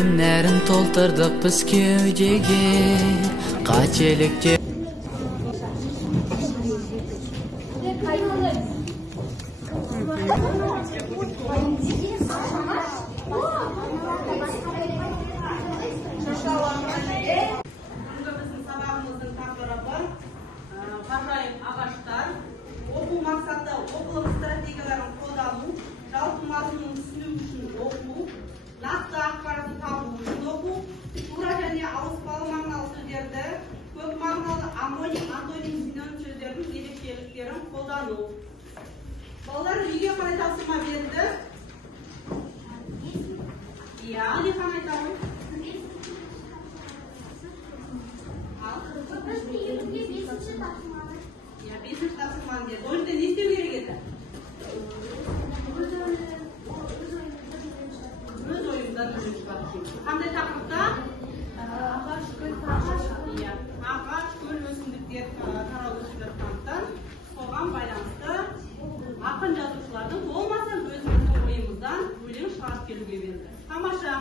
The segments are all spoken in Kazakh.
Сезимлерин толтырдык биз кеудеге, качеликте Оқу мақсаты оқылым стратегияларын қолдану, жалпы мазмұнын түсіну үшін оқу, нақты ақпаратын табу үшін оқу, тура және ауыспалы мағыналы сөздерді, көп мағыналы антоним, синоним сөздердің ерекшеліктерін қолдану. Балалар үйге қалай тапсырма берді? Иә, Алихан айтамын. Бесінші тапсырманы деді. Ол жерде не істеу керек еді? Өз ойымдан бірінші бар. Қандай тақырыпта? Ағаш, көл, өсімдіктер, тарау өсімдіктер таныстан соған байланысты ақын жазушылардың болмаса өзіміздің ойымыздан өлең шығарып келуге берді. Тамаша.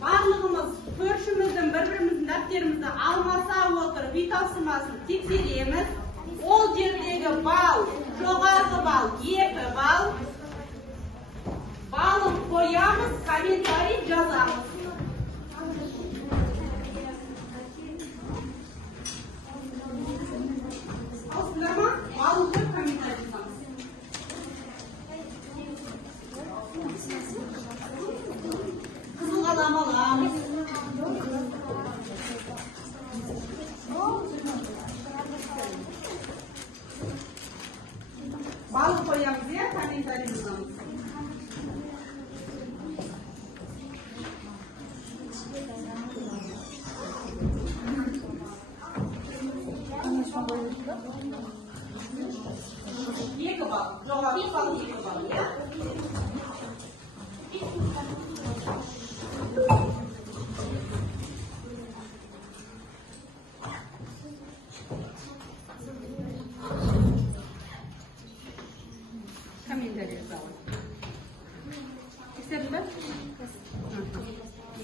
Барлығымыз көршіміздің бір-біріміздің дәптерімізді алмаса отырып үй тапсырмасын тексереміз. Ол жердегі бал, жоғарғы бал, 2 бал. Балын қоямыз, комментарий жазамыз. Алсыңдар ма? Балын қойып комментарий жазамыз. Қызыл қалам аламыз. Балық қоямыз, е, комментарий жазамыз. Екі бал, жоғарғы бал, 2 бал, е? Комментарий жазамыз. Тексердің бе?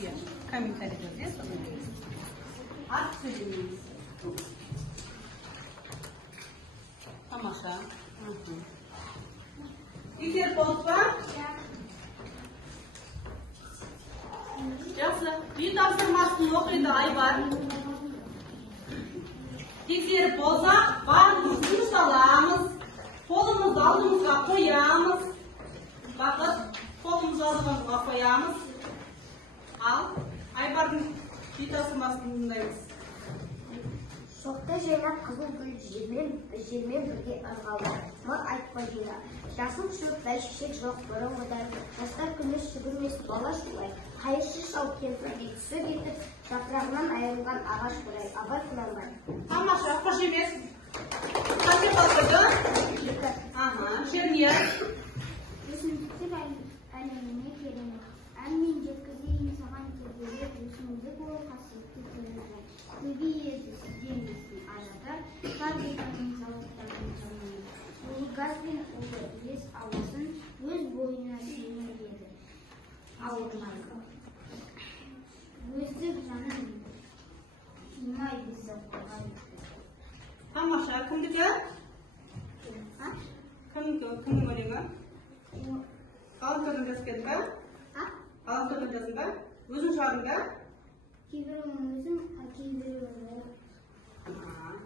Иә, комментарий жазамыз. Ат сөйлемейміз. Тамаша. Тексеріп болды ба? Жақсы. Үй тапсырмасын оқиды Айбар. Тексеріп болса, барлығын жұмыс аламыз. Қолымызды алдымызға қоямыз. Бақыт, қолымызды алдымызға қоямыз. Ал, Айбардың үй тапсырмасын тыңдаймыз. Шоқты жайлап қызыл гүл жермен бірге ырғалды. Мал айтпа жина. Жасыл шөп бәйшешек жоқ бұрынғыдай. Жастар күміс жүгірмес бала шулай. Қайыршы шал кемпір етісі кетіп, жапырағынан айырылған ағаш құрай. Абай Құнанбай. Тамаша, қош емес. Қанша қалдырды? Шернияр. Өсімдіктер әлеміне керемет. Әммен жеткізейін саған келгелер, өсімдік ол қасиетті көрінген. Көбе еді сізден естің ажатар, фабриканың заводтардың жанымен. Ол газ бен улы ес ауасын өз бойына сенер еді. Ауырмайды. Өздік жанын сыймай бізді қорғайды. Тамаша, кімдікі? Кімнің өлеңі? Ғаламтордан жазып келдің ба? Ғаламтордан жаздың ба? Өзің шығардың ба? Кейбірін өзім, кейбірін ол.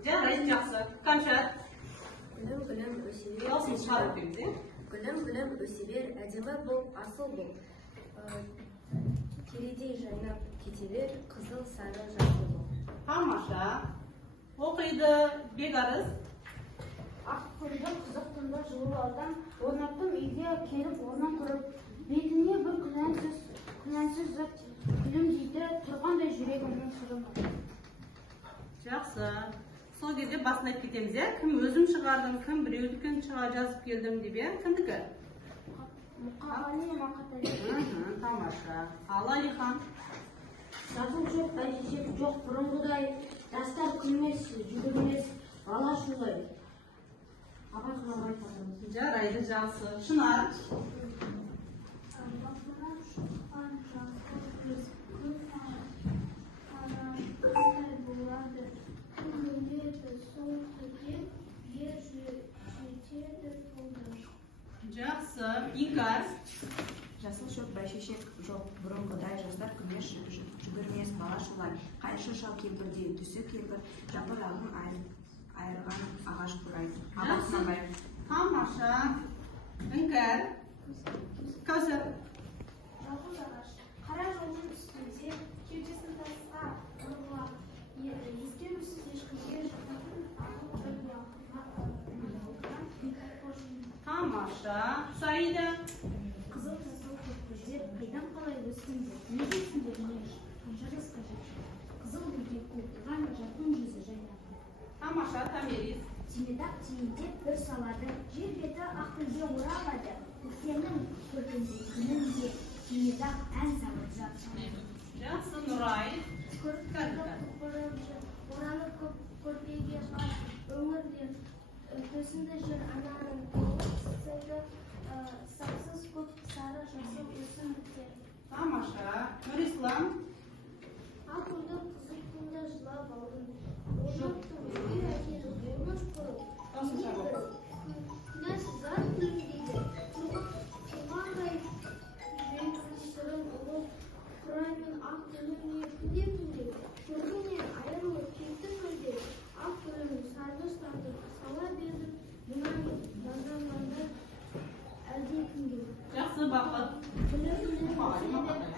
Жарайды, жақсы. Қаншат? Гүлім өсе бер. Осыны шығарып береміз, е? Гүлім өсе бер, әдемі бол, асыл бол. Кередей жайнап кете бер, қызыл сары жасыл бол. Тамаша. Оқиды Бекарыс. Ақ күлді қызық түнді жылу алдан, орнаттым үйге келіп орнын құрып, бетіне бір күнәсіз зат күлімдейді, тұрғандай жүрегімнің сырымы. Жақсы. Сол кезде басын айтып кетеміз, е? Кім өзім шығардым, кім біреудікін жазып келдім деп, е? Кімдікі? Мұқағали Мақатали. Тамаша. Ал Алихан. Жасыл жоқ, бәйшешек жоқ бұрынғыдай, жастар күлмес, жүгірмес, бала шулай. Абай Құнанбай тағырымыз. Жарайды, жақсы. Шынар. Шыққан жасыл күз Жасыл шөп бәйшешек жоқ, бұрынғыдай жастар күмес жүгірмес бала шулай. Қайшы шал кемпірдей түсі кемпір, жапырағын айырған ағаш құрайды. Абасынабай. Тамаша. Іңкәр. Кәусар. Жалғыз ағаш. Қара жолдың үстінде кеудесін тасқа ұрғылап, ескерусіз ешкімге жататын ағыл бір Тамаша. Саида. Қызыл жасыл көккөздер қайдан қалай өскендер, не дейсіңдер не қанша жасқа жетті. Қызыл гүлге көптіған жақын жүзі жайнап. Тамаша. Тамирис. Тимедақ тимедеп бір салады, жер беті ақ гүлге оралады. Көктемнің көркінде күнінде тимедақ ән салып жатыр. Жақсы. Нұрай. Оранып көрпеге бар өңірден төсінді жер ананың толық сапсыз көк сары жасыл өсім бітер. Тамаша. Нұрислам. Ақ күнді қызыл күнді жылап алдым. Ожаптың үй әкелі болмас қылып. Күнәсізар күліндегі тұрғандай жүректің сырын ұлып, құраймен ақ күніне күдем-күдем. Көргіне айырылып кетті көлде. Ақ күнінің сарғыш тартып сала бердім. Мұнайын базарланды әлдекімге. Жақсы. Бақыт.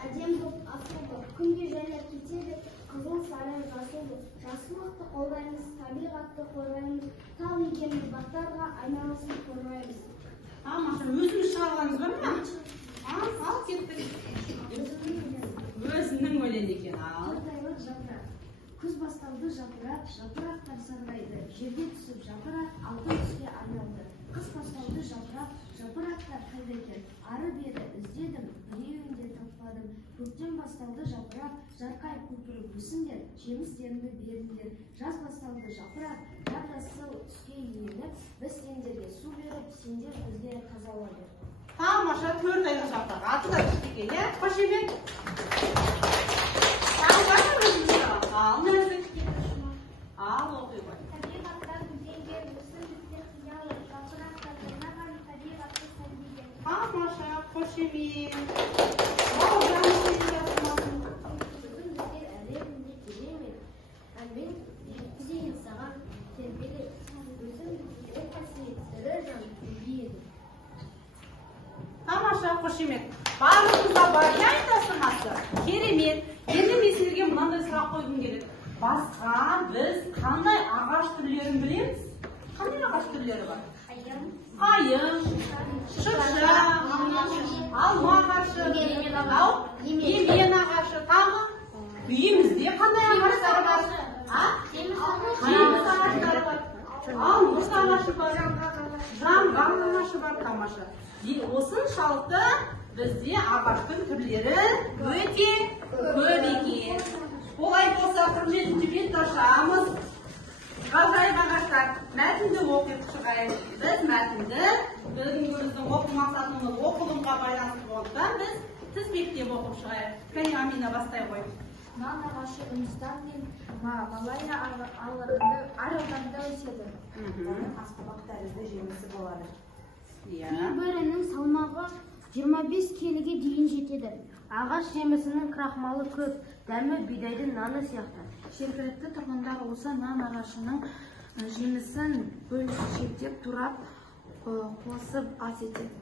Әдем боп асылды, күнге жайлап кетеді, қызыл сары жасылды. Жасылықты қолдаймыз, табиғатты қорғаймыз, тал екеміз бақтарға айналасын қорғаймыз. Тамаша. Өзіңіз шығарғаныңыз бар ма? Ал кеттік. Өзінің өлең екен. Ал. Қыртайлық жапырақ. Күз басталды жапырақ, жапырақтар сарғайды. Жерге түсіп жапырақ алтын түске айналды. Қыс басталды жапырақ, жапырақтар қайда екен? Ары бері іздедім, біреуін де таппадым. Көктем басталды жапырақ, жарқай көпіріп өсіңдер, жемістеріңді беріңдер. Жаз басталды жапырақ, жап-жасыл түске еніп, біз сендерге су беріп, сендер бізге тазала бер. Тамаша. 4 айлық жапырақ. Аты да күшті екен, иә? Қошемет. Тағы бар ма өзіңізде? Ал, нәзік. Ал, оқи ғой. Табиғаттар гүлденген, өсімдіктер қиялы, жапырақтар жинаған, табиғатты сәндеген. Тамаша. Қошемет. Ол жаным жасымасын. Бүгін бізге әлемінде керемет. Әнмен жеткізейін саған тербелеп. Өзім ол қасиет сірі жан үлгейеді. Тамаша. Қошемет. Барлығыңызға бар не айтасыңасы? Керемет. Енді мен сіздерге мынандай сұрақ қойғым келеді. Басқа біз қандай ағаш түрлерін білеміз? Қандай ағаш түрлері бар? Қайың, шырша, алма ағашы, емен ағашы, тағы үйімізде қандай ағаштар бар? Жеміс ағаштары бар, алмұрт ағашы бар, жаңғақ ағашы бар. Тамаша. Осыншалықты бізде ағаштың түрлері өте көп екен. Олай болса, құрметті бетташамыз, ғажайып ағаштар, мәтінді оқып шығайық. Біз мәтінді бүгінгі оқу мақсатының оқылымға байланысты болғандықтан біз тізбектеп оқып шығайық. Кәне Амина бастай ғой. Нан ағашы Үндістан мен Малайя аралдарында өседі. Аспабақ тәрізді жемісі болады. Бірінің салмағы 25 келіге дейін жетеді. Ағаш жемісінің крахмалы көп, дәмі бидайдың наны сияқты. Жергілікті тұрғындар осы нан ағашының жемісін бөлшектеп турап қосып ас етеді.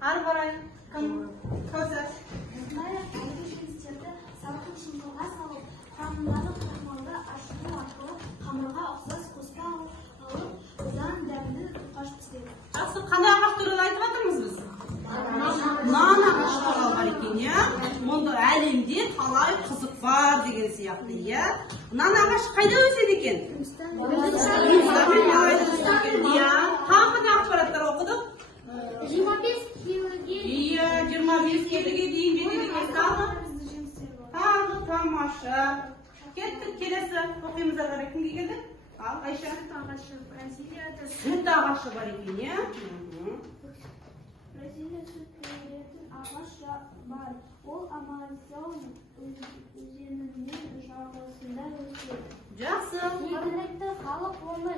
Ары қарай Кәусар. Осылай әлгі жемістерді салқын шұңқырға салып, құрамындағы крахмалды ашыту арқылы қамырға ұқсас қоспа алып, одан дәмді тоқаш пісіреді. Жақсы, қандай ағаш туралы айтып жатырмыз біз? Нан ағашы туралы бар екен, иә? Мұнда әлемде талай қызық бар деген сияқты, иә? Нан ағашы қайда өседі екен? Үндістан мен Малайда өседі екен, иә? Тағы қандай ақпараттар оқыдық? 25 келіге. Иә, 25 келіге дейін жетеді екен. Тағы тамаша. Кеттік, келесі оқимыз ары қарай. Кімге келдік? Ал, Айша. Ағашы Бразилияда. Сүт ағашы бар екен, иә? Бразилия сүт беретін ағаш бар. Ол Амазон өзенінің жағасында өседі. Жақсы. Жергілікті халық оны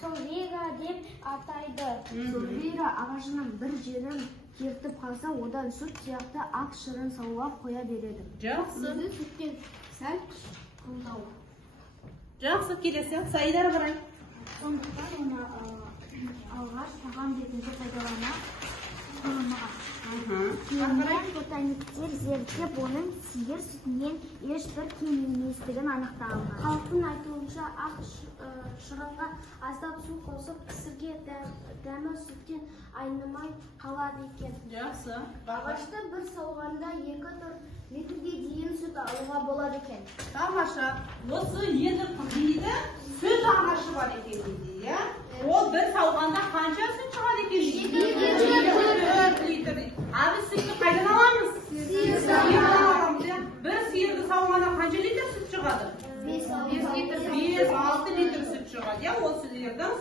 солвейга деп атайды. Солвейга ағашының бір жерін қалса, одан сүт сияқты ақ шырын саулап қоя береді. Жақсы. Өзі сүттен сәл қылдау. Жақсы, келесі. Сайдар Ыбырай. Сондықтан оны алғаш тағам ретінде пайдалана қоймаған. Кейіннен ботаниктер зерттеп, оның сиыр сүтінен ешбір кем еместігін анықтаған. Халықтың айтуынша ақ шырынға аздап су қосып пісірге дәмі сүттен айнымай қалады екен. Жақсы. Ағашты бір сауғанда 2-4 литрге дейін сүт алуға болады екен. Тамаша. Осы енді дейді, сүт ағашы бар екен дейді, иә? Ол бір сауғанда қанша сүт шығады екен дейді? 2-4 литр. Abi sütü қайдан аламыз? Сиырдан аламыз, иә? Бір сиырды сауғанда қанша литр сүт шығады? 5-6 литр сүт шығады, иә? Ол сиырдың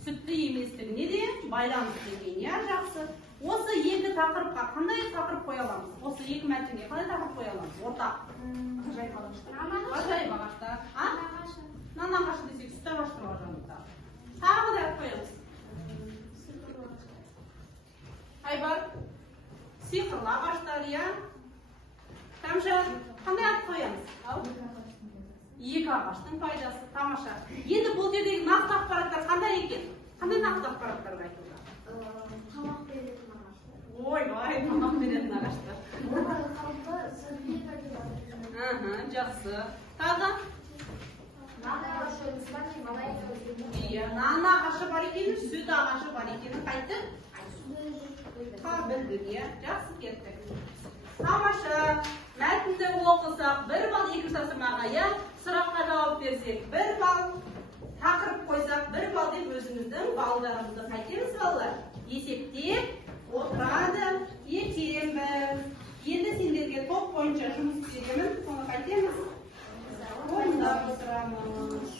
сүтті еместігіне де байланысты екен, иә? Жақсы. Осы екі тақырыпқа қандай тақырып қоя аламыз? Осы екі мәтінге қандай тақырып қоя аламыз? Ортақ. Ғажайып ағаштар. Ғажайып ағаштар. Нан ағашы десек, сүт ағаштар бар жанында. Тағы да қоямыз. Айбар, сиқырлы ағаштар, иә? Тамша, қандай ат қоямыз? Екі ағаштың пайдасы, тамаша. Енді бұл жердегі нақты ақпараттар қандай екен? Қандай нақты ақпараттарға айтылды? Тамақ беретін ағаштар. Ой, тамақ беретін ағаштар. Халқы сүтке пайдаланады. Жақсы. Тағы? Нан ағашы бар екенін, сүт ағашы бар екенін қайттық? Білдік, иә? Жақсы кеттік. Тамаша, мәтінді оқысақ, 1 балл, екінші тапсырмаға, иә? Сұраққа жауап берсек, 1 балл, тақырып қойсақ, 1 балл деп өзіміздің балдарымызды қайтеміз балалар? Есептеп отырады, етеміз. Енді сендерге топ бойынша жұмыс істегенін, соны қайтеміз? Ойындап отырамыз.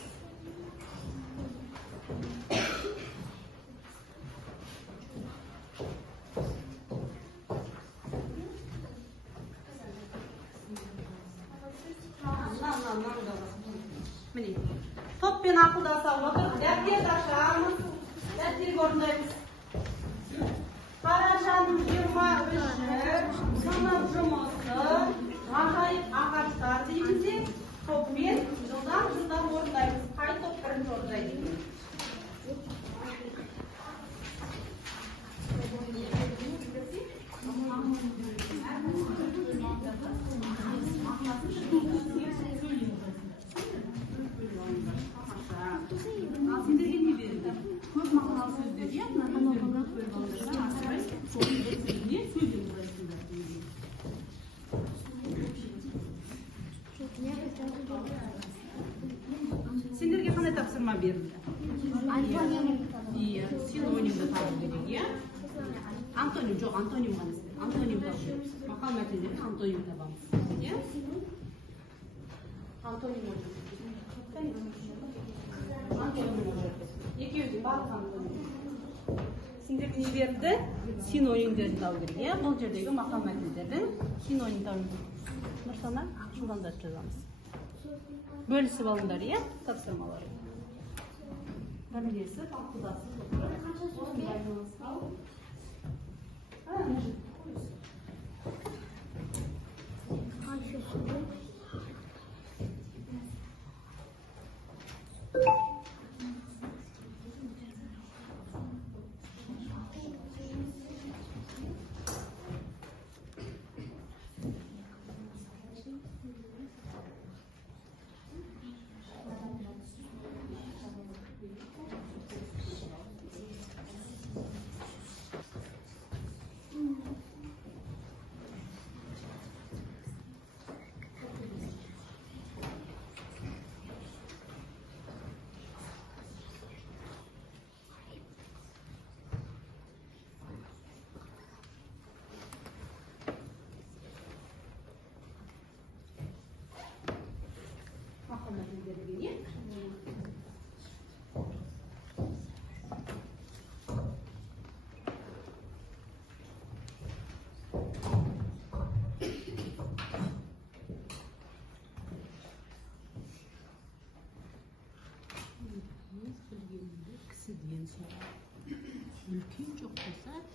Міне, топпен ақылдаса отырып, дәптерді ашамыз, дәптерге орындаймыз. Қарашаның 23-і сынып жұмысы, ғажайып ағаштар дейміз де, топпен жылдам орындаймыз. Қай топ бірінші орындайды? Сендерге не берді? Көп мақалалы сөздерге, мынаны бөліп алыңдар, асырай, соның бөліміне сөйлем құрайсыңдар. Сендерге қандай тапсырма берілді? Синонимді табу керек, иә? Антоним, жоқ, антоним ғана істер. Антоним табу керек. Мақал мәтіндерде антоним табамыз. Иә? Антоним ойнайды. Екеудің барлық антоним. Сендерге не берді? Синонимдерді табу керек, иә? Бұл жердегі мақал мәтіндердің синоним табу керек. Нұрсана, жылдамдатып жазамыз. Бөлісіп алыңдар, иә? Тапсырмалары. Бірлесіп, ақылдасып отырып.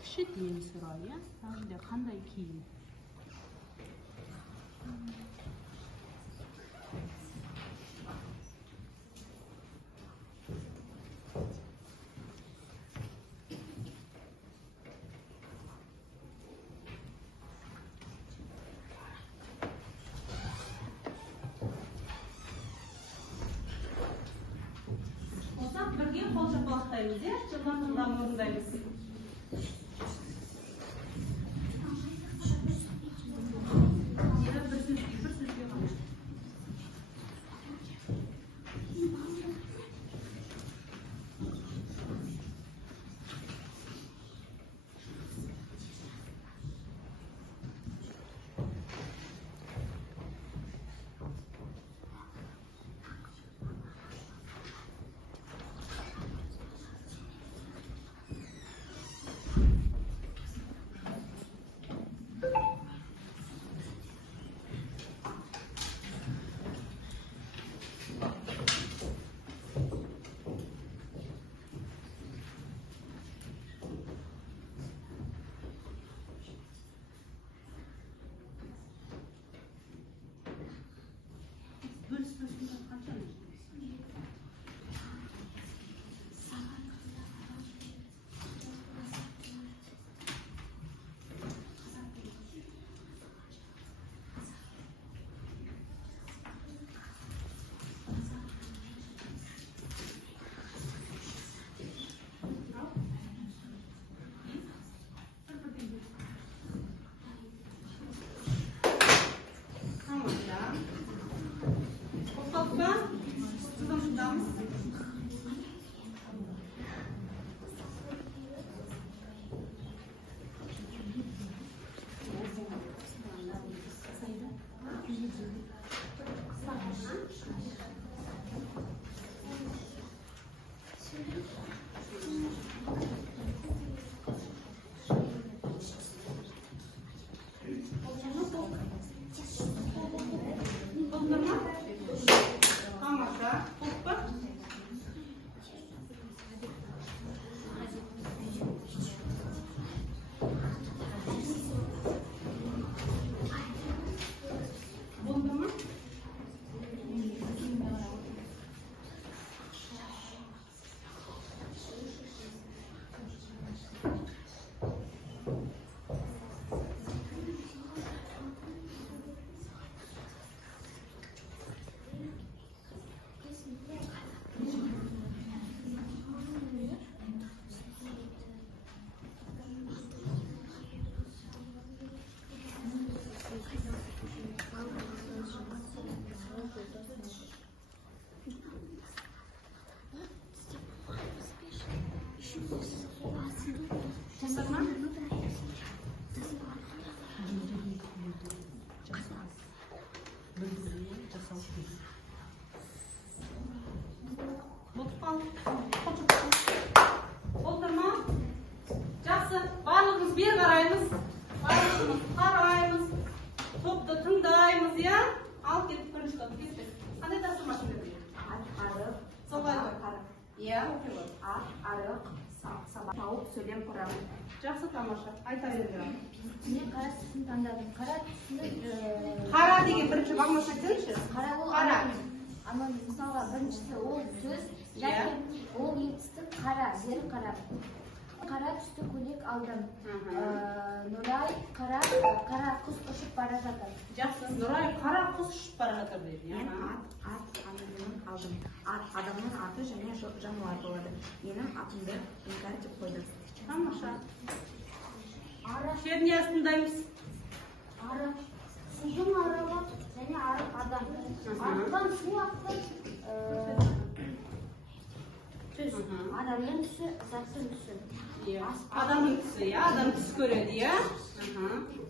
кіші деген сұрау, иә? Мына жерде қандай киім? Бірге қол шапалақтаймыз, иә? Жылдан орындаймыз. Bir сөзге ғана. Отырма. Жақсы. Барлығымыз бері қараймыз. Барлығымыз қараймыз. Топты тыңдаймыз, иә? Ал кетіп бірінші топ кеттік. Қандай тапсырмасын берді? Арық. Солай ғой. Иә, оқи ғой. Арық. Сабақ тауып сөйлем құрамы. Жақсы, тамаша. Айта беріңдер. Мен қара түсін таңдадым. Қара түсіні... Қара деген бірінші бағмаша айтыңызшы. Қара ол Қара. Ана мысалға біріншісі ол сөз, және ол екіншісі қара, жер қара. Қара түсті көйлек алдым. Нұрай қара құс ұшып бара жатыр. Жақсы, Нұрай қара құс ұшып бара жатыр дейді. Мен ат анығын алдым. Ат адамның аты және жануар болады. Менің атымды іңкәр деп қойды. Тамаша. Шерния тыңдаймыз. Арық. Судың арығы және арық адам. Арықтан су аққан түс. Адамның түсі, заттың түсі. Адамның түсі, иә? Адам түс көреді, иә?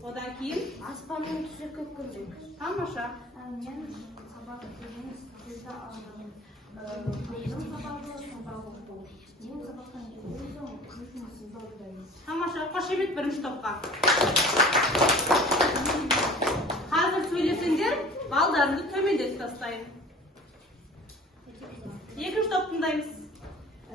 Одан кейін? Аспанның түсі көк көбек. Тамаша. Мен сабақ деген сөзді алдым. Қойдың сабағы бұл. Мен сабақтан кейін соң өзімізді орындаймын. Тамаша, қошемет бірінші топқа. Қазір сөйлесеңдер, балдарыңды төмендетіп тастайын. Екінші топ тыңдаймыз.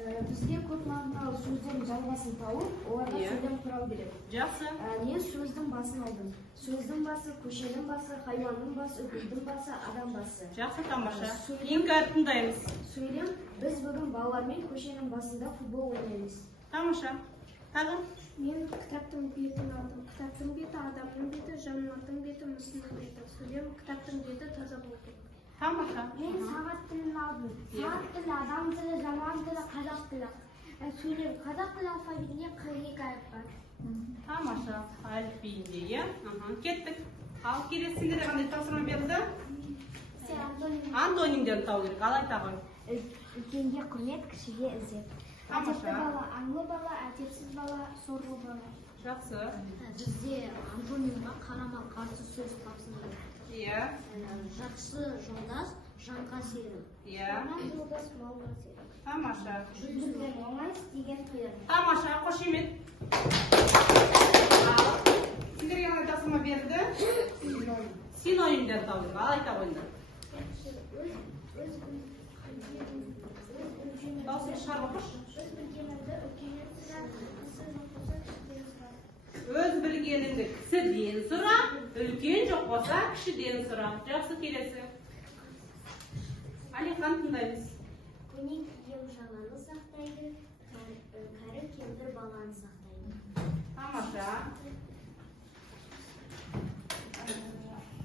Бізге көп мағыналы сөздердің жалғасын тауып, оларға сөйлем құрау керек. Жақсы. Мен сөздің басын алдым. Сөздің басы, көшенің басы, хайуанның басы, гүлдің басы, адам басы. Жақсы, тамаша. Инга тыңдаймыз. Сөйлем, біз бүгін балалармен көшенің басында футбол ойнаймыз. Тамаша. Тағы? Мен кітаптың бетін алдым. Кітаптың беті адамның беті, жануардың беті, мүсіннің беті. Сөйлем, кітаптың беті таза болу керек. Тамаша. Мен сағат тілін алдым. Сағат тілі, адам тілі, жануар тілі, қазақ тілі. Сөйлем, қазақ тілі алфавитінде 42 әріп бар. Тамаша. Әліпбиінде, иә? Кеттік. Ал келесінде де қандай тапсырма берілді? Антонимдерді тау керек. Ал айта ғой. Үлкенге құрмет, кішіге ізет. Әдепті бала, аңлы бала, әдепсіз бала, сорлы бала. Жақсы. Бізде антонимға қарама-қарсы сөз тапсырды. Иә. Жақсы жолдас, жанға сенім. Иә. Жаман жолдас, малға сенім. Тамаша. Жүрген оңай, істеген қиын. Тамаша, қошемет. Ал сендерге қандай тапсырма берілді? Синонимдерді тау керек. Ал айта қойыңдар. Дауысыңды шығарып оқыш. Өз білгеніңді кісіден сұра, үлкен жоқ болса кішіден сұра. Жақсы, келесі. Алихан тыңдаймыз. Көне киім жаңаны сақтайды, кәрі кемпір баланы сақтайды. Тамаша.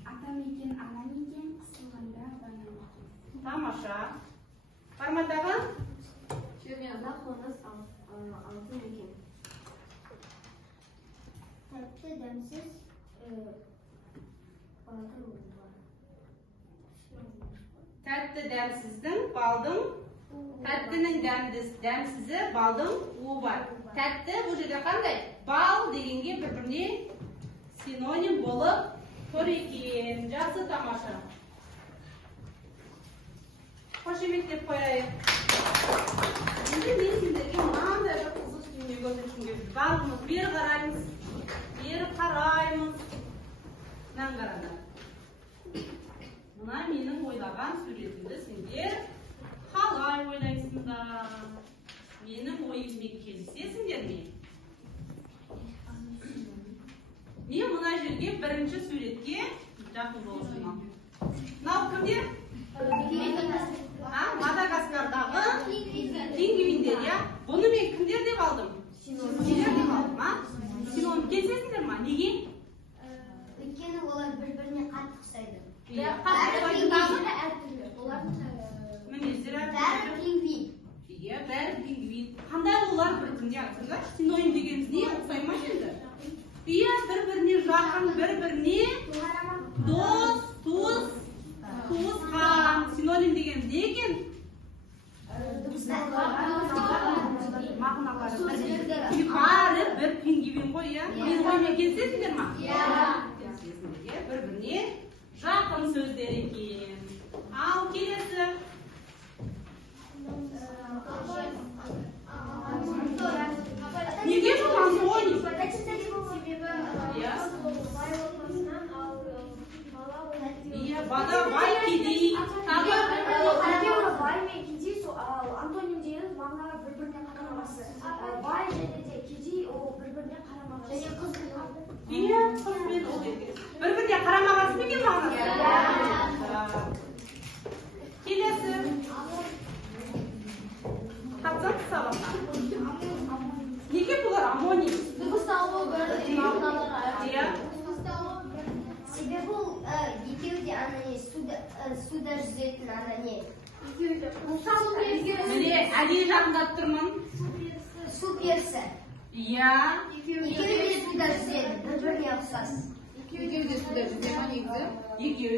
Атам екен, анам екен, қысылғанда баян екен. Тамаша. Бармадағы? Ала қоныс алтын екен. Тәтті дәмсіз балдың уы бар. Тәтті дәмсіздің балдың, тәттінің дәмсізі балдың уы бар. Тәтті бұл жерде қандай? Бал дегенге бір-біріне синоним болып тұр екен. Жақсы, тамаша. Қошемет деп қояйық. Енді мен сендерге мынандай бір қызық дүние көрсеткім келді. Барлығымыз бері қараймыз, бері қараймыз. Мынаны қараңдар. Мына менің ойлаған суретімді сендер қалай ойлайсыңдар? Менің ойыммен келісесіңдер ме? Мен мына жерге бірінші суретке жақын болсам. Мынау кімдер? Мадагаскардағы пингвиндер, иә? Бұны мен кімдер деп алдым? Синонимдер деп алдым, а? Синоним келісесіңдер ма? Неге? Өйткені олар бір-біріне қатты ұқсайды. Мінездер Бәрі пингвин. Иә, бәрі пингвин. Қандай олар бір-біріне айтыңдар? Синоним дегеніміз не? Ұқсай ма енді? Иә, бір-біріне жақын, бір-біріне дос, туысқан. Синоним дегеніміз не екен? Мағыналары бір пингвин ғой, иә? Мен оймен келісесіңдер ма? Иә. Бір-біріне жақын сөздер екен. Ал келесі. Неге бұл антоним? Иә, бала, бай, кедей. Бай мен кедей, антоним дегеніміз мағынаға бір-біріне қарамағысы. Бай және де кедей, ол бір-біріне қарамағасы. Және қыз Иә, қызбен ол екен. Бір-біріне қарамағасы ма екен мағынасы? Келесі. Қатсам сабаққа. Неге бұлар амоним? дыбысталуы бір Иә. себебі ол екеуі де ана не суда жүзетін ана не Міне, әдейі жақындап тұрмын. су перісі. Иә. Екеуі де суда жүзеді, бір-біріне ұқсас. Екеуі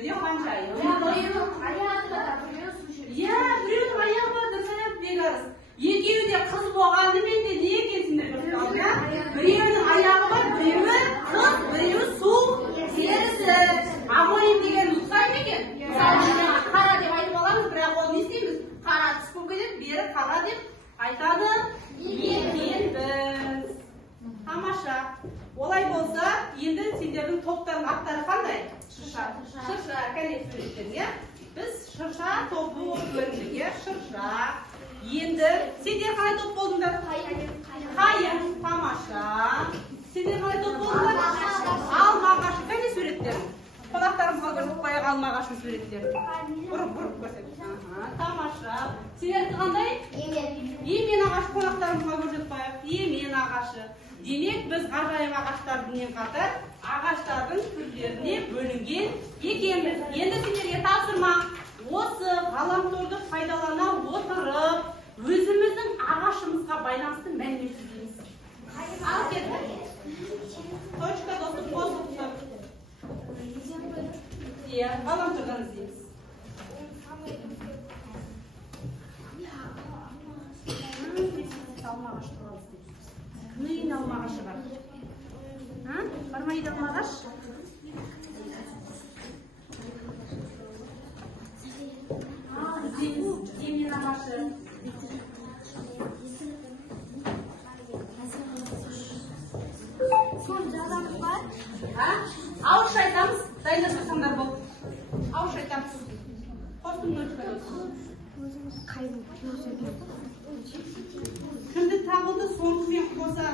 де қаншайым. Иә, біреудің аяғы бар, дұрыс айтады Бекарыс. Екеуі де қыз болғанымен де не екенсіңдер дұрыстау, иә? Біреудің аяғы бар, біреуі қыз, біреуі су терісі. Амоним деген ұқсай ма екен? Қара деп айтып аламыз, бірақ ол не істейміз? Қара түс болып кетеді, бері қара деп айтады екенбіз. Тамаша. Олай болса, енді сендердің топтардың аттары қандай? Шырша. Шырша, кәне суреттен, иә? Біз шырша тобы болып бөліндік, иә? Шырша. Енді сендер қалай топ болдыңдар? Қайын, тамаша. Сендер қалай топ болдыңдар? Алма ағашы. Қайда суреттер? Қонақтарымызға көрсетпай-ақ алма ағашын суреттер. Бұрып көрсет. Тамаша. Сендерді қандай? Емен ағашы. Қонақтарымызға көрсетпай-ақ. Емен ағашы. Демек біз ғажайып ағаштармен қатар ағаштардың түрлеріне бөлінген екенбіз. Енді сендерге тапсырма. Осы ғаламторды пайдалана отырып, өзіміздің ағашымызға байланысты мәлімет іздейміз. Ал кеттік. Точка достық қосып тұр. Иә, ғаламтордан іздейміз. Алма ағашы туралы іздейміз. Кімнің алма ағашы бар? Бар ма еді алма ағаш? Емен ағашы. Ауызша айтамыз, дайындап жатсаңдар бол. Ауызша айтамыз. Қостың кімді табылды, сонымен қоса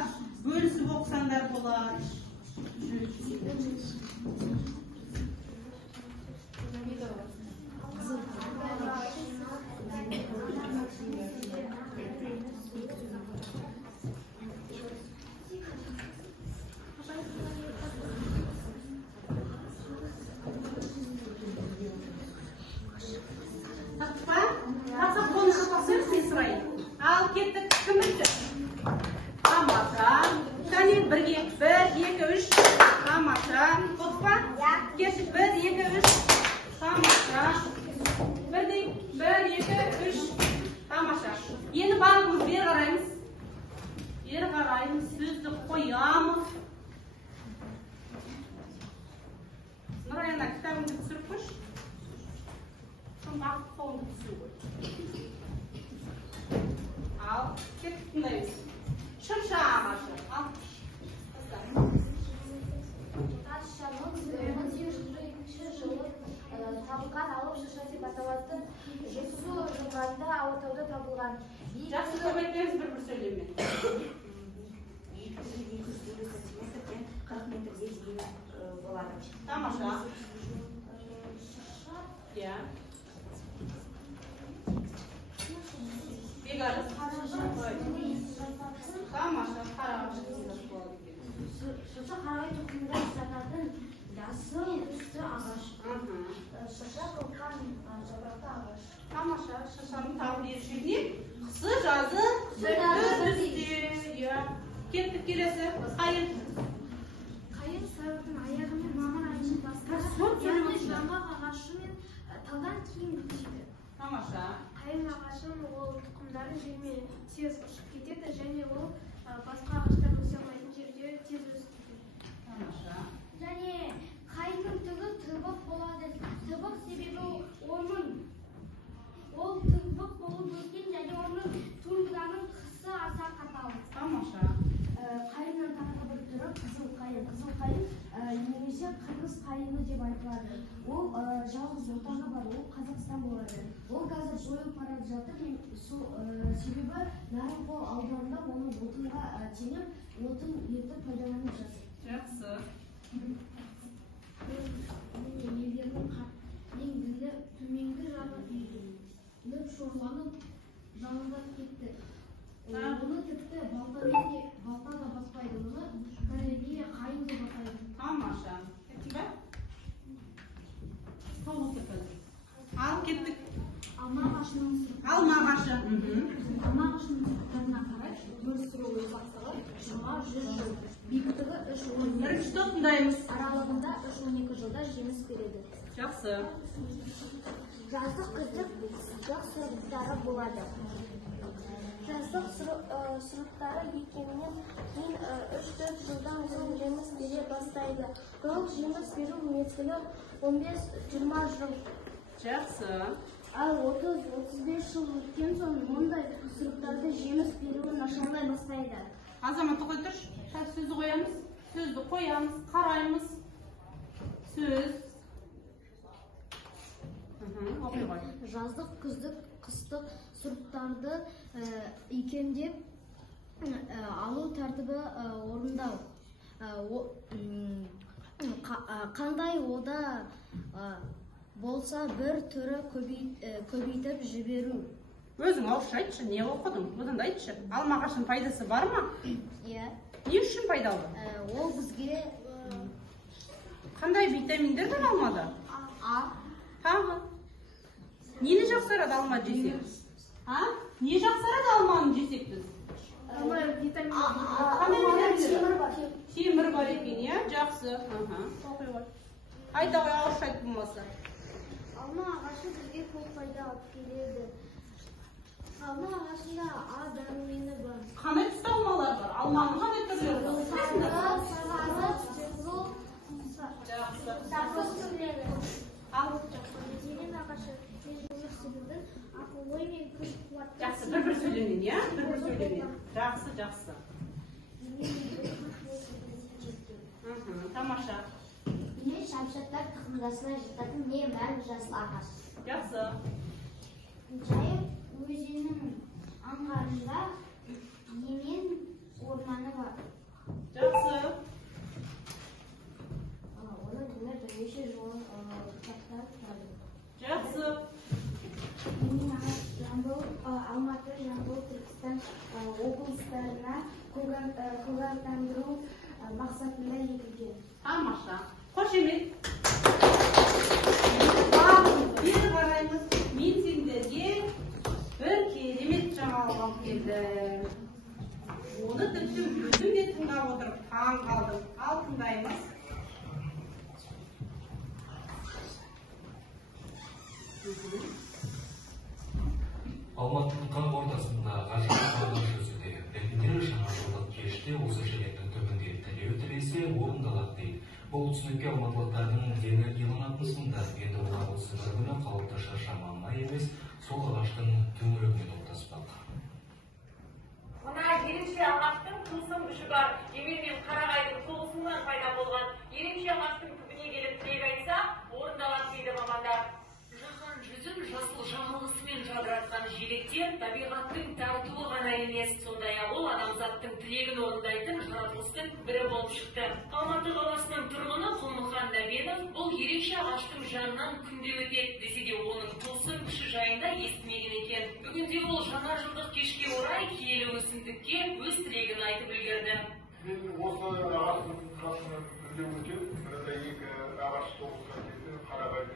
бөлісіп оқысаңдар болады. Ал кеттік, кім білді? Тамаша. Кәне, бірге, 1, 2, 3. Тамаша. Болды па? Кеттік, 1, 2, 3. Тамаша. Бірдей, 1, 2, 3. Тамаша. Енді барлығымыз бері қараймыз. Бері қараймыз, сөзді қоямыз. Нұраяна, кітабыңды түсіріп қойшы. Шын бақыт қолыңды түсіріп қой. Ал, кеттік тыңдаймыз. Шырша ағашы. Ал. Шыршаның 1902 жылы табылған алып шырша деп аталатын жетісу жылдарында алатауда табылған. Жақсы көп айтпаймыз бір сөйлеммен. 40 метрге дейін болады. Тамаша. Иә. Бегаліз. Тамаша, қарағаш. Шырша қарағай тұқымында жататын жасыл түсті ағаш. Шырша қылқан жапырақты ағаш. Тамаша, шыршаның тағы ерекшелігіне қысы жазы түсте. Кеттік келесі. Қайын. Қайын сәуірдің аяғы мен мамыр айының басында, яғни жаңғақ ағашы мен талдан кейін бітеді. Тамаша. Қайын ағашының ол тұқымдары жермен тез ұшып кетеді және ол басқа ағаштар өсе алмайтын жерде тез өсіп кетеді. Тамаша. Және қайынның түгі тырбық болады. Тырбық себебі ол тырбық болып өскен және оның туындыданың қысы аса қатал. Тамаша. Қайынның тағы бір түрі қызыл қайын. Қызыл қайын немесе қырғыз қайыны деп айтылады. Ол жалғыз отаны бар, ол Қазақстан болады. Ол қазір жойылып бара жатыр. Себебі Нарынқол ауданында оның отынға теңеп, отын етіп пайдаланып жатыр. Жақсы. Елдердің еңділі төменгі жағы үйіліп шорланып жалындап кетті. Оны тіпті балта да баспайды. Оны Корея қайын деп атайды. Тамаша. Кеттің бе? Ал кеттік. Алма ағашының Алма ағашы. Сұрыптарына қарай өрістіруі ұзақтығы жылға 100 жыл. Биіктігі 3-10 Бірінші топ тыңдаймыз. аралығында 3-12 жылда жеміс береді. Жақсы. жаздық күздік сұрыптары болады. Жаздық сұрыптары екенінен кейін 3-4 жылдан соң жеміс бере бастайды. Бұл жеміс беру мезгілі 15-20 жыл. Жақсы. Ал 30-35 жыл өткен соң мұндай сұрыптарды жеміс беруі нашарлай бастайды. Азаматты қой тұрш. Сөзді қоямыз. Сөзді қоямыз. Қараймыз. Сөз. Оқи қой. Жаздық күздік кыстык сұрыптарды икемдеп алуу тартыбы орундау. Кандай ода болса bir түрі көбейтіп жіберу. Өзің ауызша айтшы, не оқыдың? Одан да айтшы. Алма ағашының пайдасы бар ма? Иә. Не үшін пайдалы? Ол бізге Қандай витаминдер бар алмада? А. Тағы. Нені жақсарады алма жесек? Не жақсарады алманы жесек біз? Темір бар екен, иә? Жақсы. Оқи ғой. Айта ғой, ауызша айтып болмаса. Алма ағашы бізге көп пайда алып келеді. Алма ағашында А дәрумені бар. Қандай түсті алмалар бар? Алманың қандай түрлері бар? Сары түрлері. Ал зерен ағашы өмір сүрудің ақыл-ой мен күш-қуатты. Жақсы, бір сөйлемен, иә? Бір сөйлемен. Жақсы. Тамаша. Güneş şamşatlar tıkımdasına жататын не мәлім жасыл ағаш. Жақсы. Жайық өзенінің аңғарында емен орманы бар. Жақсы. Оның күні бірнеше жолын кітаптар тұрады. Жақсы. Алматы, Жамбыл, Түркістан облыстарына көгалдандыру мақсатында егілген. Тамаша. Қошемет. Бері қараймыз. Мен сендерге бір керемет жаңалық алып келдім. Оны тіпті өзім де тыңдап отырып таң қалдым. Ал тыңдаймыз. Алматының қақ ортасында ғажайып қағаз көзіде бәлкімдер жаңа жылдық кеште осы желектің түбінде тілеу тілесе орындалады дейді. Бұл түсінікке алматылықтардың дені иланатын сында, енді олар осы бір күні қалыпты шаршаманына емес, сол ағаштың төңірегіне топтаспақ. Мына ерекше ағаштың тылсым күші бар. Емен мен қарағайдың соғысынан пайда болған ерекше ағаштың түбіне келіп тілек айтса, орындалады дейді мамандар. Жаһан жүзін жасыл жағалысымен жадыратқан желектер табиғаттың тартуы ғана емес, сондай-ақ ол адамзаттың тілегін орындайтын жаратылыстың бірі болып шықты. Алматы қаласының тұрғыны Құлмұхан Нәбенов бұл ерекше ағаштың жанынан күнде өтеді десе де оның тылсым күші жайында естімеген екен. Бүгінде ол жаңа жылдық кешке орай киелі өсімдікке өз тілегін айтып үлгерді. Мен осы ағаштың қасынан бірде өткен, бірде екі ағаш тоғысқан кезде қарағайды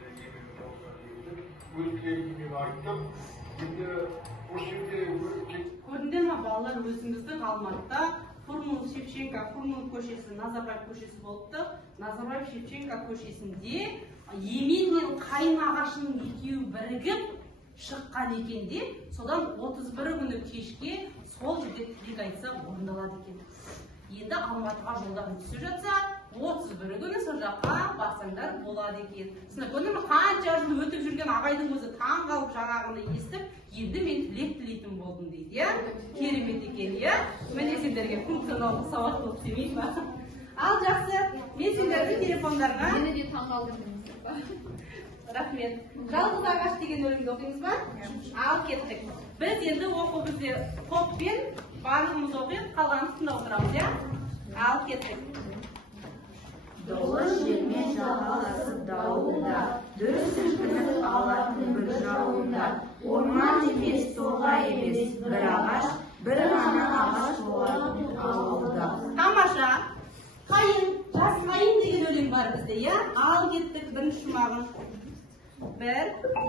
өз тілегіммен айттым. Енді осы жерде көрдіңдер ма балалар, өзіміздің Алматыда Фурманов-Шевченко, Фурманов көшесі, Назарбаев көшесі болыпты. Назарбаев-Шевченко көшесінде емен мен қайын ағашының екеуі бірігіп шыққан екен де, содан 31 күні кешке сол жерде тілек айтса орындалады екен. Енді Алматыға жолдан түсіп жатса, 31 күні сол жаққа барсаңдар болады екен. Сына көрдіңіз ме, қанша жыл өтіп жүрген ағайдың өзі таң қалып жаңағыны естіп, енді мен тілек тілейтін болдым дейді, иә? Керемет екен, иә? Міне сендерге функционалдық сауаттылық демейді ма? Ал жақсы, мен сендердің телефондарға Мені де таң қалдырдыңыз. Рахмет. Жалғыз ағаш деген өлеңді оқимыз ба? Ал кеттік. Біз енді оқу бізде топпен барлығымыз оқиық, қалғанын тыңдап отырамыз, иә? Ал кеттік. Долы жермен жағаласып дауылда, дүр сілкініп алатын бір жауында, орман емес, тоға емес, бір ағаш, бір ғана ағаш болатын ауылда. Тамаша. Қайын, жас қайын деген өлең бар бізде, иә? Ал кеттік бірінші шумағын. 1,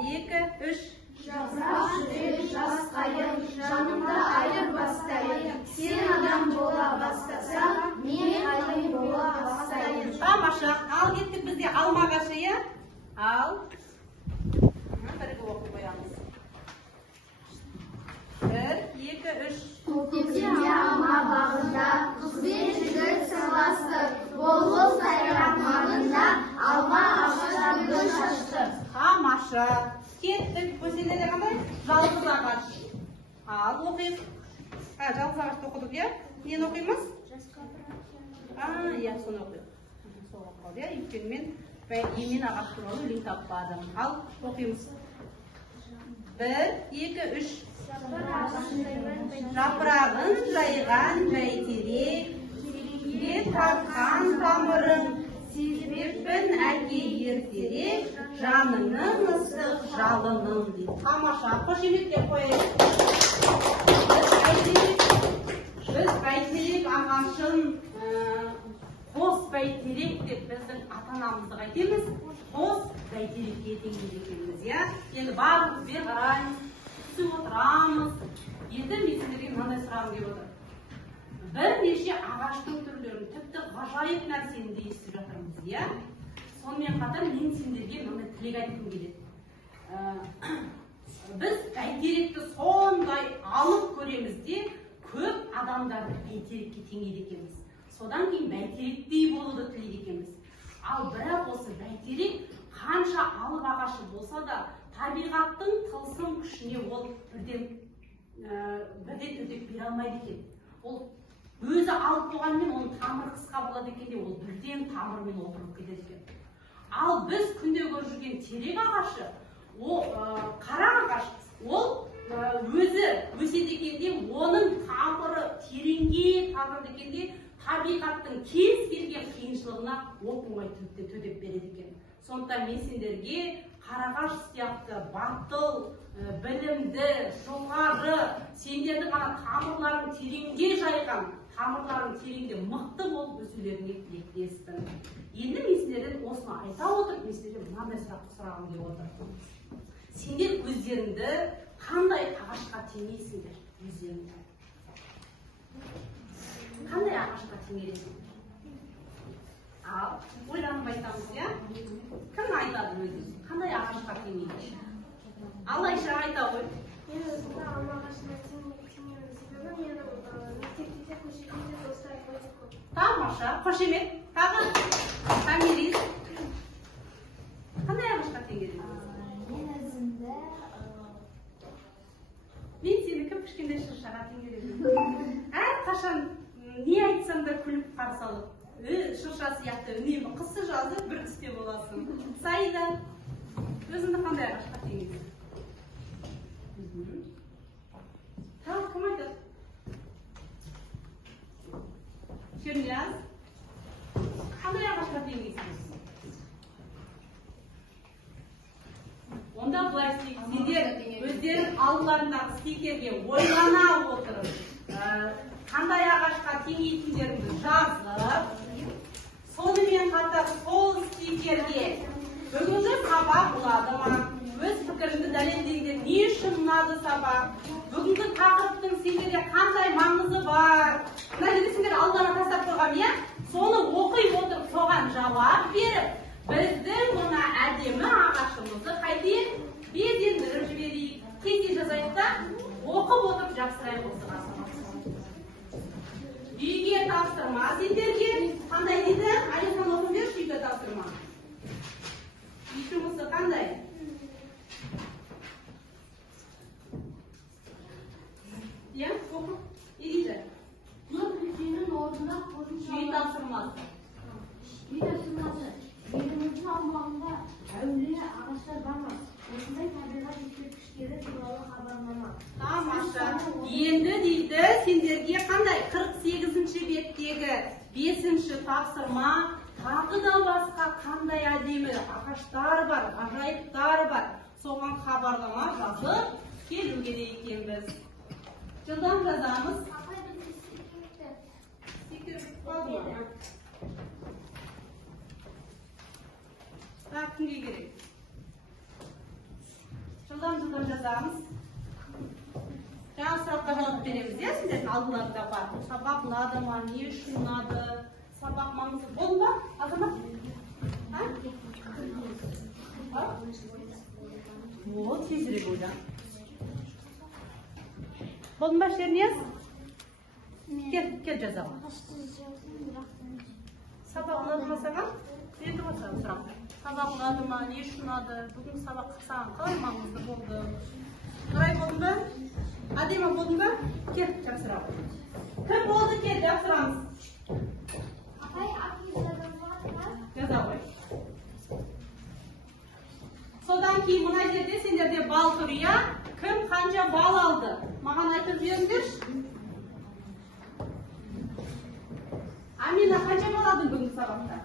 2, 3. Жапырақ жүрек жас қайын, жанымда айыр бастайын. Сен адам бола бастасаң, мен қайын бола бастайын. Тамаша. Ал кеттік бізде алма ағашы, иә? Ал. Бірге оқып қоямыз. 1, 2, 3. Көктемде алма бағында, қыз бен жігіт сырласты. Бол-бол сайрап маңында, алма ағашта гүл шашты. Тамаша. Кеттік. Көсендерде қандай? Жалғыз ағаш. Ал оқиық. Жалғыз ағашты оқыдық, иә? Нені оқимыз? Иә, соны оқиық. Сол оқиық, иә? Өйткені мен емен ағаш туралы өлең таппадым. Ал оқимыз. 1, 2, 3. Жапырағын жайған бәйтерек, бет тартқан тамырым, сезбеппін әке ертерек, жаныңның ыстық жалының дейді. Тамаша, қошеметтеп қояйық. Біз бәйтерек ағашын қос бәйтерек деп біздің ата-анамызды қайтеміз, қос бәйтерекке теңейді екенбіз, иә? Енді барлық бер қараймыз, түсіп отырамыз. Енді мен сендерге мынандай сұрағым келіп отыр. Бірнеше ағаштың түрлерін, тіпті ғажайып нәрсені де естіп жатырмыз, иә? Сонымен қатар мен сендерге мынандай тілек айтқым келеді. Біз бәйтеректі сондай алып көреміз де, көп адамдарды бәйтерекке теңейді екенбіз. Содан кейін бәйтеректей болуды тілейді екенбіз. Ал бірақ осы бәйтерек қанша алып ағашы болса да, табиғаттың тылсым күшіне ол бірден төтеп бере алмайды екен. Ол өзі алып болғанмен оның тамыры қысқа болады екен де, ол бірден тамырмен отырып кетеді екен. Ал біз күнде көріп жүрген терек ағашы, қара ағаш, ол өзі өседі екен де, оның тамыры тереңге тағады екен де, табиғаттың кез келген қиыншылығына оп-оңай төтеп береді екен. Сондықтан мен сендерге қарағаш сияқты батыл, білімді, жоғары, сендердің ғана тамырларың тереңге жайған, тамырларың тереңде мықты болып өсулеріңе тілектеспін. Енді мен сендерден осыны айта отырып, мен сендерден мынандай сұрағым келіп отыр. Сендер өздеріңді қандай ағашқа теңейсіңдер? Өздеріңді қандай ағашқа теңейсіңдер? Ал, ойланып айтамыз, иә? Кім айтады өзі? Қандай ағашқа теңейді? Алайша айта ғой. Мен өзімді алма ағашына теңеуім себебі менің мектепте көшеде достарым өте көп. Тамаша, қошемет. Тағы Тамирис. Қандай ағашқа теңейді? Мен өзімді Мен сені кім кішкентай шыршаға теңейді? Әрқашан не айтсам да күліп қарсы алып, шырша сияқты үнемі қысы жазы бір түсте боласың. Саида, өзіңді қандай ағашқа теңейді? Тағы кім айтады? Шернияз, қандай ағашқа теңейсіз? Онда бұлай істейік, сендер өздерің алдыларындағы стикерге ойлана отырып, қандай ағашқа теңейтіндеріңді жазып, сонымен қатар сол стикерге бүгінгі сабақ ұнады ма? Өз пікіріңді дәлелдеңдер, не үшін ұнады сабақ? Бүгінгі тақырыптың сендерге қандай маңызы бар? Мына жерде сендер алдына тастап қойған, иә? Соны оқи отырып, соған жауап беріп, біздің мына әдемі ағашымызды қайтейік, безендіріп жіберейік. Кесте жазайық та, оқып отырып жақсырайық осы ғасырға. Үйге тапсырма сендерге. Қандай дейді? Алихан оқып берші үйге тапсырма. Үй жұмысы қандай? Иә, оқып. Не дейді? Үйдің орнына қорын Үй тапсырмасы. Үй тапсырмасы. Еліміздің аумағында әулие ағаштар бар ма? Осындай табиғат ескерткіштері туралы хабарлама. Тамаша. Енді дейді сендерге қандай? 48-ші беттегі 5-ші тапсырма. Тағы да басқа қандай әдемі ағаштар бар, ғажайыптар бар. Соған хабарлама жазып келу керек екенбіз. Жылдан жазамыз. Кімге керек? Жылдан жазамыз. Жаңа сұраққа жауап береміз, иә, сендердің алдыларында бар. Сабақ ұнады ма, не үшін ұнады? Сабақ маңызы болды ма? Азамат? Вот, тезірек ойла. Болды ма, Шернияз? Кел жазамын. Сабақ ұнады ма саған? Енді осы сұрақ. Сабақ ұнады ма, не үшін ұнады? Бүгін сабақ саған қалай маңызды болды? Қалай болды ма? Әдемі болды ма? Кел, жапсырақ. Кім болды? Кел, жапсырамыз. Жаза ғой. Содан кейін мына жерде сендерде бал тұр, иә? qancha ball aldı? Mаған айтып беріңдер. Амина qancha ball aldың бүгінгі сабақта?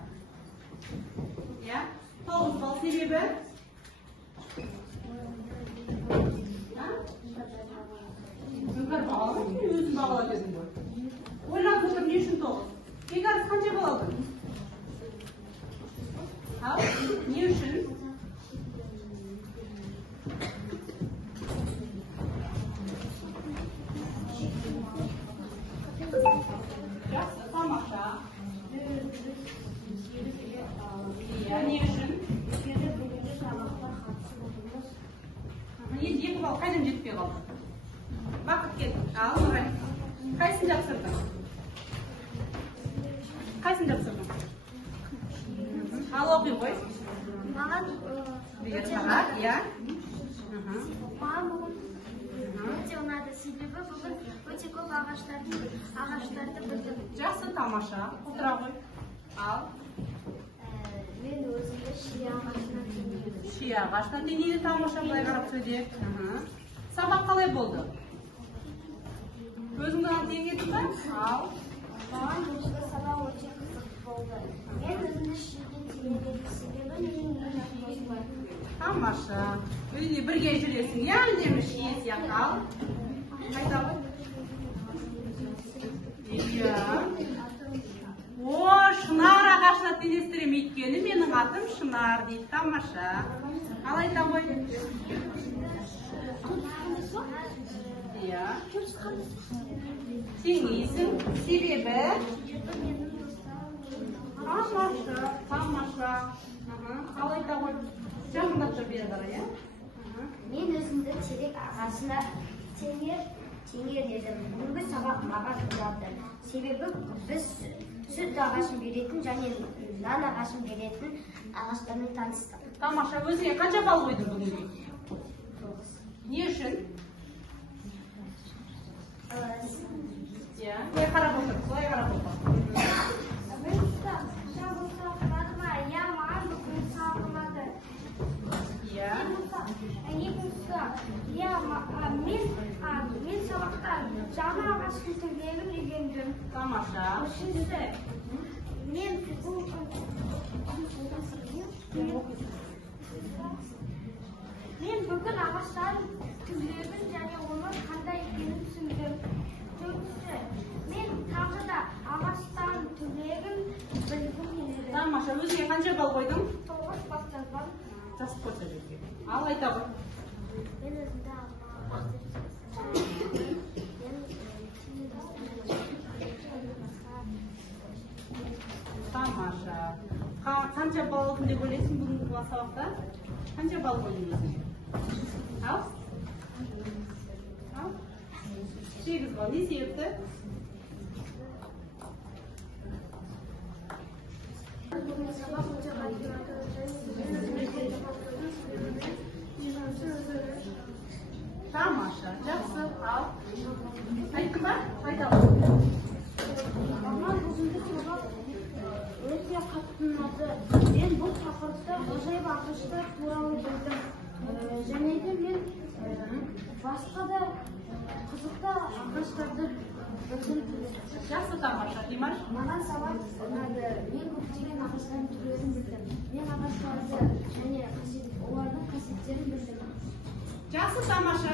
Ya, 9 ball sebebi? Zülkar bağladın mı? Özün bağladın mı? Ойлап отыр, не үшін 9? Бекарыс қанша ball aldың? Не үшін? Жақсы, тамаша. Иә, не үшін? Енді 2 ball қайдан жетпей қалды? Бақыт келді. Ал, Нұрай. Қайсын жапсырдың? Қайсын жапсырдың? Ал, оқи қой. Маған Иә. маған бүгін өте ұнады, себебі бүгін өте көп ағаштарды білдім. Жақсы, тамаша. Отыра қой. Ал. Мен өзімді шия ағашынан теңеймін. Шия ағашынан теңейді, тамаша, былай қарап сөйле. Сабақ қалай болды? Өзіңді алып теңедің ба? Ал. Маған бүгінгі сабақ өте қызық болды. Мен өзімді шиеге теңедім, себебі менің үйім қосылай. Тамаша. Үйде бірге жүресің, иә, әдемі шие сияқты. Ал. Қайта ғой. Иә. О, Шынар ағашына теңестірем, өйткені менің атым Шынар дейді. Тамаша. Ал айта ғой. Иә. Теңейсің. Себебі? Тамаша. Ал айта ғой. Жақындап тұр бері қарай, иә? Мен өзімді терек ағашына теңер едім. Бүгінгі сабақ маған ұнады. Себебі біз сүт ағашын беретін және нан ағашын беретін ағаштармен таныстық. Тамаша, өзіңе қанша балл қойдың бүгінге? Не үшін? Иә. Солай қарап отыр, солай қарап отыр. Иә, маған бүгін сабақ ұнады. Иә. Мен сабақта жаңа ағаштың түрлерін үйрендім. Тамаша. Үшіншісі, мен бүгін ағаштардың түрлерін және оның қандай екенін түсіндім. Төртінші, мен тағы да ағаштардың түрлерін білгім келеді. Тамаша, өзіңе қанша балл қойдың? 9 бастаған. Жазып қойса жерге. Ал айта ғой. Мен өзімді Тамаша. Қанша балл алдың деп ойлайсың бүгінгі сабақта? Қанша балл қойдың өзіңе? Ал? 8 балл. Не себепті? Тамаша, жақсы. Ал. Айттың ба? Айта ғой. Маған бүгінгі сабақ өте қатты ұнады. Мен бұл тақырыпта ғажайып ағаштар туралы білдім. Және де мен басқа да қызықты ағаштарды білдім. Жақсы, тамаша. Димаш? Маған сабақ ұнады. Мен көптеген ағаштардың түрлерін білдім. Мен ағаштарды және олардың қасиеттерін білдім. Жақсы, тамаша.